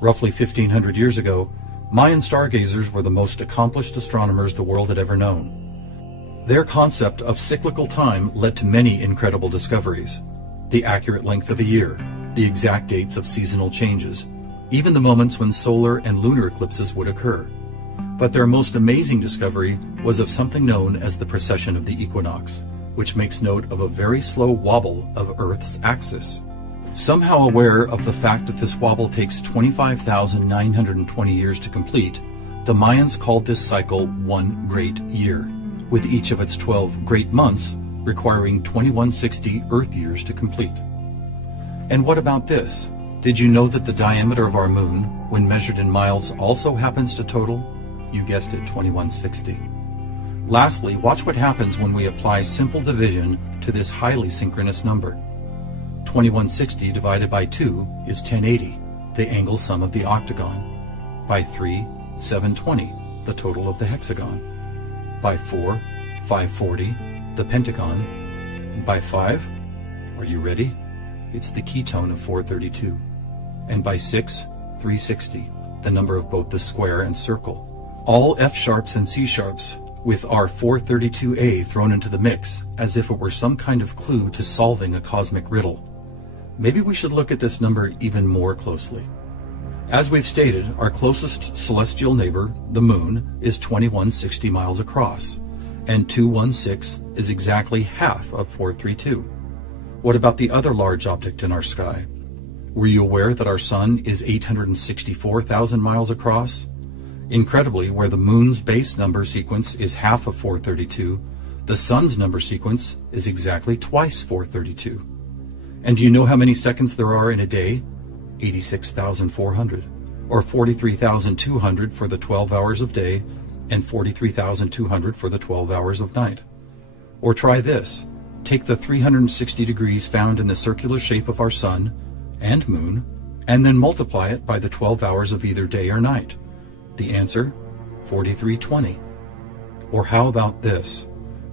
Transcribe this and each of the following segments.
Roughly 1,500 years ago, Mayan stargazers were the most accomplished astronomers the world had ever known. Their concept of cyclical time led to many incredible discoveries: the accurate length of a year, the exact dates of seasonal changes, even the moments when solar and lunar eclipses would occur. But their most amazing discovery was of something known as the precession of the equinox, which makes note of a very slow wobble of Earth's axis. Somehow aware of the fact that this wobble takes 25,920 years to complete, the Mayans called this cycle one great year, with each of its 12 great months requiring 2160 Earth years to complete. And what about this? Did you know that the diameter of our moon, when measured in miles, also happens to total? You guessed it, 2160. Lastly, watch what happens when we apply simple division to this highly synchronous number. 2160 divided by 2 is 1080, the angle sum of the octagon. By 3, 720, the total of the hexagon. By 4, 540, the pentagon. By 5, are you ready? It's the ketone of 432. And by 6, 360, the number of both the square and circle. All F sharps and C sharps, with our 432A thrown into the mix, as if it were some kind of clue to solving a cosmic riddle. Maybe we should look at this number even more closely. As we've stated, our closest celestial neighbor, the Moon, is 2160 miles across, and 216 is exactly half of 432. What about the other large object in our sky? Were you aware that our Sun is 864,000 miles across? Incredibly, where the Moon's base number sequence is half of 432, the Sun's number sequence is exactly twice 432. And do you know how many seconds there are in a day? 86,400, or 43,200 for the 12 hours of day, and 43,200 for the 12 hours of night. Or try this. Take the 360 degrees found in the circular shape of our Sun and Moon, and then multiply it by the 12 hours of either day or night. The answer, 4320. Or how about this?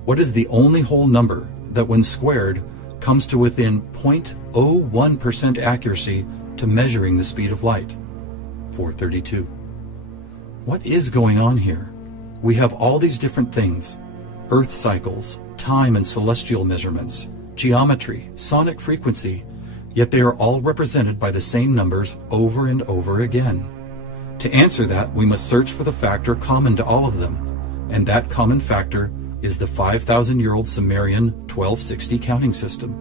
What is the only whole number that, when squared, comes to within 0.01% accuracy to measuring the speed of light? 432. What is going on here? We have all these different things: Earth cycles, time and celestial measurements, geometry, sonic frequency, yet they are all represented by the same numbers over and over again. To answer that, we must search for the factor common to all of them, and that common factor is the 5,000-year-old Sumerian 1260 counting system.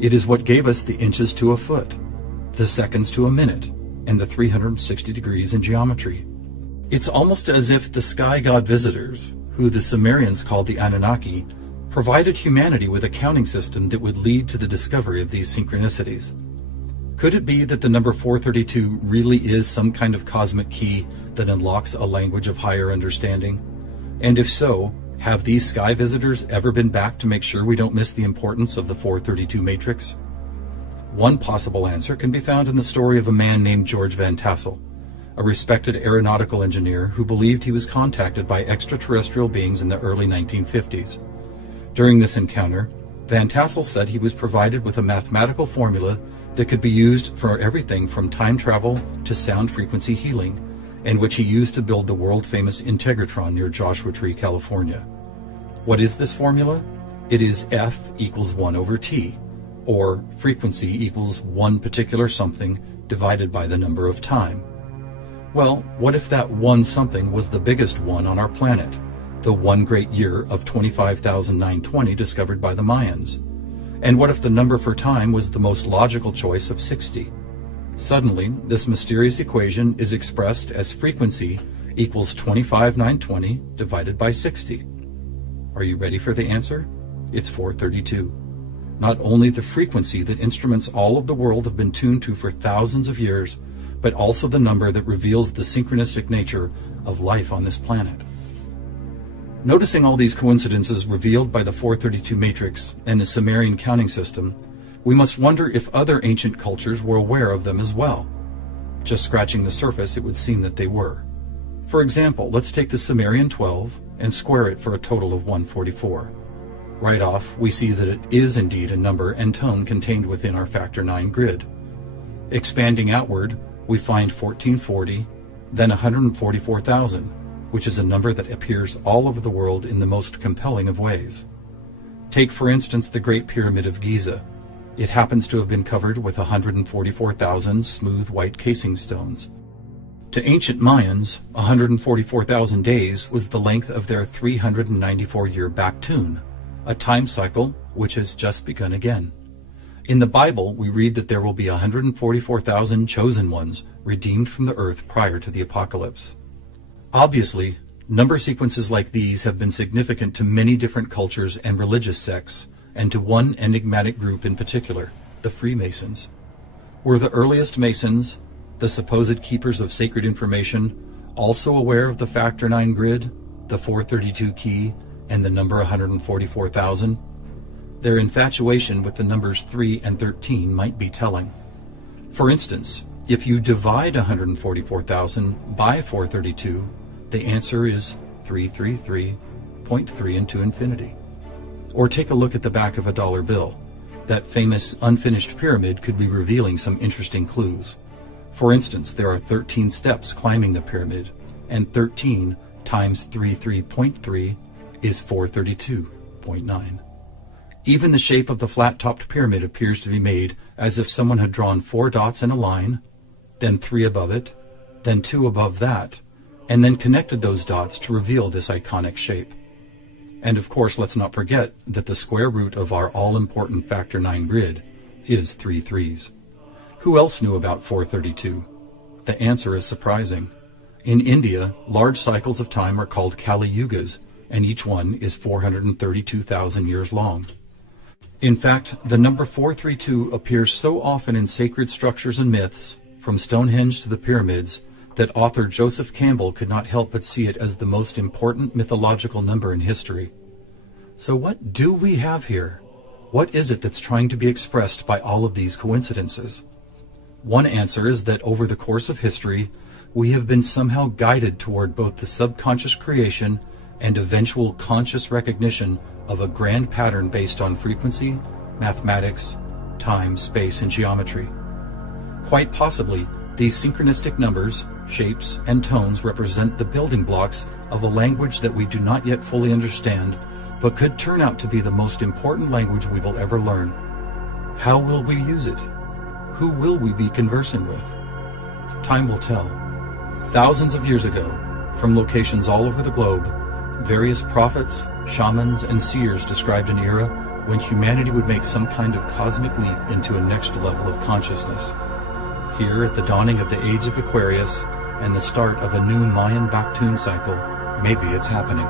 It is what gave us the inches to a foot, the seconds to a minute, and the 360 degrees in geometry. It's almost as if the sky god visitors, who the Sumerians called the Anunnaki, provided humanity with a counting system that would lead to the discovery of these synchronicities. Could it be that the number 432 really is some kind of cosmic key that unlocks a language of higher understanding? And if so, have these sky visitors ever been back to make sure we don't miss the importance of the 432 matrix? One possible answer can be found in the story of a man named George Van Tassel, a respected aeronautical engineer who believed he was contacted by extraterrestrial beings in the early 1950s. During this encounter, Van Tassel said he was provided with a mathematical formula that could be used for everything from time travel to sound frequency healing, and which he used to build the world-famous Integratron near Joshua Tree, California. What is this formula? It is F equals 1 over T, or frequency equals one particular something divided by the number of time. Well, what if that one something was the biggest one on our planet, the one great year of 25,920 discovered by the Mayans? And what if the number for time was the most logical choice of 60? Suddenly, this mysterious equation is expressed as frequency equals 25,920 divided by 60. Are you ready for the answer? It's 432. Not only the frequency that instruments all of the world have been tuned to for thousands of years, but also the number that reveals the synchronistic nature of life on this planet. Noticing all these coincidences revealed by the 432 matrix and the Sumerian counting system, we must wonder if other ancient cultures were aware of them as well. Just scratching the surface, it would seem that they were. For example, let's take the Sumerian 12 and square it for a total of 144. Right off, we see that it is indeed a number and tone contained within our factor 9 grid. Expanding outward, we find 1440, then 144,000, which is a number that appears all over the world in the most compelling of ways. Take, for instance, the Great Pyramid of Giza. It happens to have been covered with 144,000 smooth white casing stones. To ancient Mayans, 144,000 days was the length of their 394-year Baktun, a time cycle which has just begun again. In the Bible, we read that there will be 144,000 chosen ones redeemed from the earth prior to the apocalypse. Obviously, number sequences like these have been significant to many different cultures and religious sects, and to one enigmatic group in particular, the Freemasons. Were the earliest Masons, the supposed keepers of sacred information, also aware of the Factor 9 grid, the 432 key, and the number 144,000? Their infatuation with the numbers 3 and 13 might be telling. For instance, if you divide 144,000 by 432, the answer is 333.3 into infinity. Or take a look at the back of a dollar bill. That famous unfinished pyramid could be revealing some interesting clues. For instance, there are 13 steps climbing the pyramid, and 13 times 33.3 is 432.9. Even the shape of the flat-topped pyramid appears to be made as if someone had drawn 4 dots in a line, then 3 above it, then 2 above that, and then connected those dots to reveal this iconic shape. And of course, let's not forget that the square root of our all-important Factor 9 grid is 3 threes. Who else knew about 432? The answer is surprising. In India, large cycles of time are called Kali Yugas, and each one is 432,000 years long. In fact, the number 432 appears so often in sacred structures and myths, from Stonehenge to the pyramids, that author Joseph Campbell could not help but see it as the most important mythological number in history. So what do we have here? What is it that's trying to be expressed by all of these coincidences? One answer is that over the course of history, we have been somehow guided toward both the subconscious creation and eventual conscious recognition of a grand pattern based on frequency, mathematics, time, space, and geometry. Quite possibly, these synchronistic numbers, shapes, and tones represent the building blocks of a language that we do not yet fully understand, but could turn out to be the most important language we will ever learn. How will we use it? Who will we be conversing with? Time will tell. Thousands of years ago, from locations all over the globe, various prophets, shamans, and seers described an era when humanity would make some kind of cosmic leap into a next level of consciousness. Here, at the dawning of the age of Aquarius and the start of a new Mayan Baktun cycle, maybe it's happening.